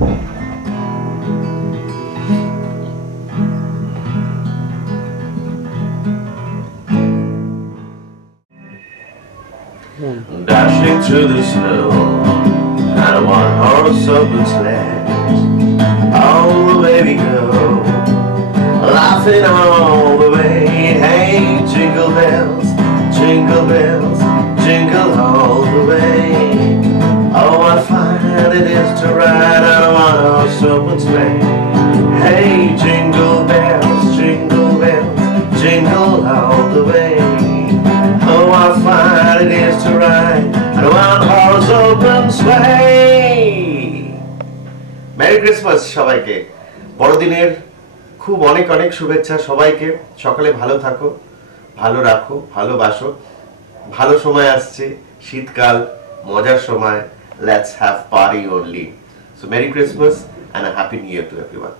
Dashing through the snow on a one-horse open sledge, all the way we go, laughing all the way. Hey, jingle bells, jingle all the way. Oh, what fun it is to ride on a one-horse open sleigh. Hey, jingle bells, jingle all the way. Oh, what fun it is to ride on a one-horse open sleigh. Merry Christmas সবাইকে, বড়দিনের খুব অনেক অনেক শুভেচ্ছা সবাইকে। সকালে ভালো থাকো, ভালো রাখো, ভালোবাসো। ভালো সময় আসছে, শীতকাল, মজার সময়। Let's have party only. So Merry Christmas and a Happy New Year to everyone.